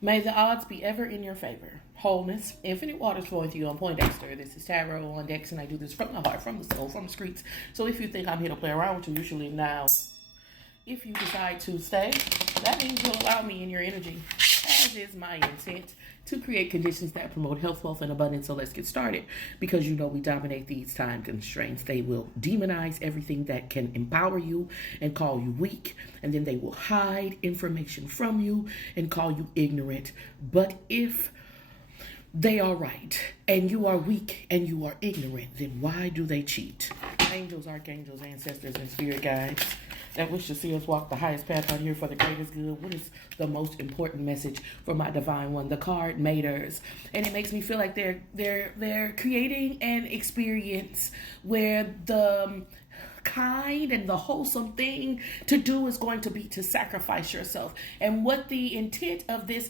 May the odds be ever in your favor. Wholeness, infinite waters flowing through you on Poindexter. This is Tarot on Dex, and I do this from the heart, from the soul, from the streets. So if you think I'm here to play around with you, you should leave now. If you decide to stay, that means you'll allow me in your energy, as is my intent, to create conditions that promote health, wealth, and abundance. So let's get started. Because you know we dominate these time constraints. They will demonize everything that can empower you and call you weak. And then they will hide information from you and call you ignorant. But if they are right and you are weak and you are ignorant, then why do they cheat? Angels, archangels, ancestors, and spirit guides that wish to see us walk the highest path out here for the greatest good. What is the most important message for my divine one? The card maters. And it makes me feel like they're creating an experience where the kind and the wholesome thing to do is going to be to sacrifice yourself. And what the intent of this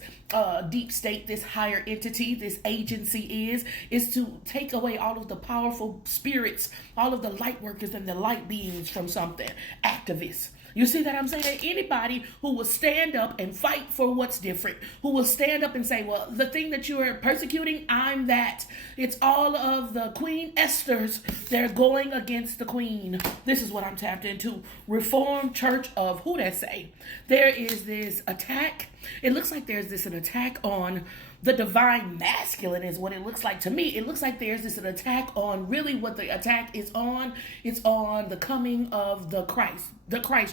deep state, this higher entity, this agency is to take away all of the powerful spirits, all of the light workers and the light beings from something. Activists. You see that I'm saying? Anybody who will stand up and fight for what's different, who will stand up and say, well, the thing that you are persecuting, I'm that. It's all of the Queen Esthers. They're going against the Queen. This is what I'm tapped into. Reformed Church of who that say? There is this attack. It looks like there's an attack on the divine masculine is what it looks like to me. It looks like there's an attack on really what the attack is on. It's on the coming of the Christ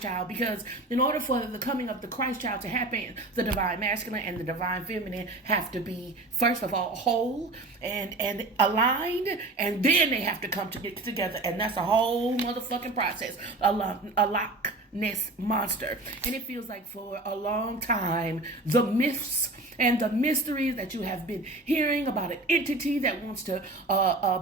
child. Because in order for the coming of the Christ child to happen, the divine masculine and the divine feminine have to be, first of all, whole and aligned. And then they have to come together. And that's a whole motherfucking process. A Loch Ness monster. And it feels like for a long time, the myths and the mysteries that you have been hearing about an entity that wants to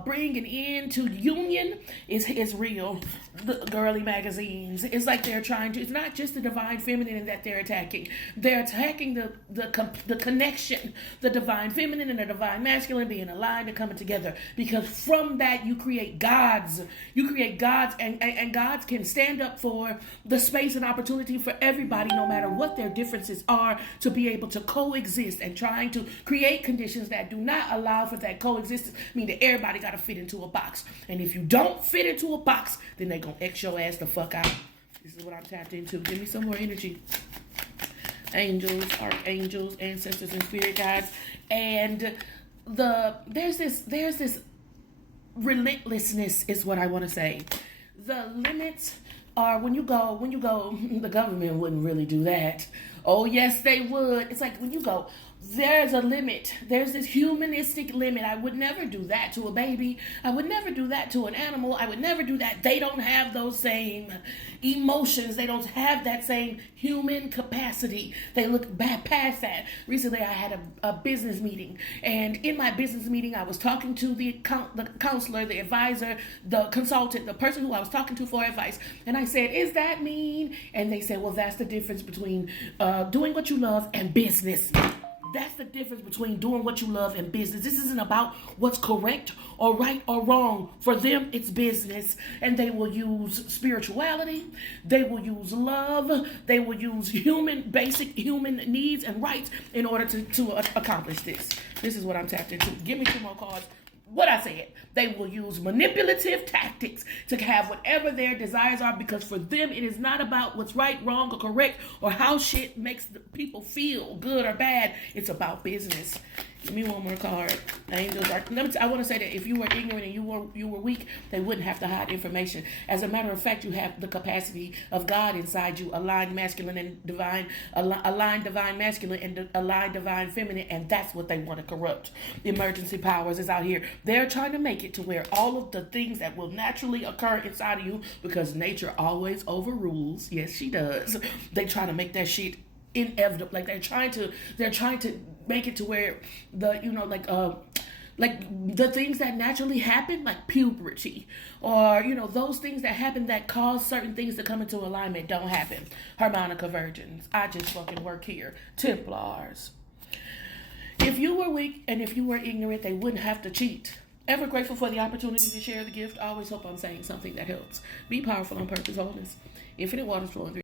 bring an end to union is real. The girly magazines. It's like they're trying to. It's not just the divine feminine that they're attacking. They're attacking the connection, the divine feminine and the divine masculine being aligned and coming together. Because from that you create gods. You create gods, and gods can stand up for the space and opportunity for everybody, no matter what their differences are, to be able to coexist. And trying to create conditions that do not allow for that coexistence mean that everybody got to fit into a box. And if you don't fit into a box, then they gonna X your ass the fuck out. This is what I'm tapped into. Give me some more energy. Angels, archangels, ancestors, and spirit guides. And there's this relentlessness is what I want to say. The limits are when you go, the government wouldn't really do that. Oh, yes, they would. It's like when you go, there's a limit. There's this humanistic limit. I would never do that to a baby. I would never do that to an animal. I would never do that. They don't have those same emotions. They don't have that same human capacity. They look past that. Recently, I had a business meeting. And in my business meeting, I was talking to the counselor, the advisor, the consultant, the person who I was talking to for advice. And I said, is that mean? And they said, well, that's the difference between doing what you love and business. That's the difference between doing what you love and business. This isn't about what's correct or right or wrong. For them, it's business. And they will use spirituality. They will use love. They will use basic human needs and rights in order to accomplish this. This is what I'm tapped into. Give me 2 more cards. What I said, they will use manipulative tactics to have whatever their desires are, because for them it is not about what's right, wrong, or correct, or how shit makes the people feel good or bad. It's about business. Give me 1 more card. Angels are. I want to say that if you were ignorant and you were weak, they wouldn't have to hide information. As a matter of fact, you have the capacity of God inside you, aligned masculine and divine, aligned divine masculine and aligned divine feminine, and that's what they want to corrupt. Emergency powers is out here. They're trying to make it to where all of the things that will naturally occur inside of you, because nature always overrules. Yes, she does. They try to make that shit inevitable. Like they're trying to make it to where like the things that naturally happen, like puberty, or those things that happen that cause certain things to come into alignment, don't happen. Harmonica virgins, I just fucking work here. Templars. If you were weak and if you were ignorant, they wouldn't have to cheat. Ever grateful for the opportunity to share the gift. I always hope I'm saying something that helps. Be powerful on purpose, wholeness. Infinite waters flowing through.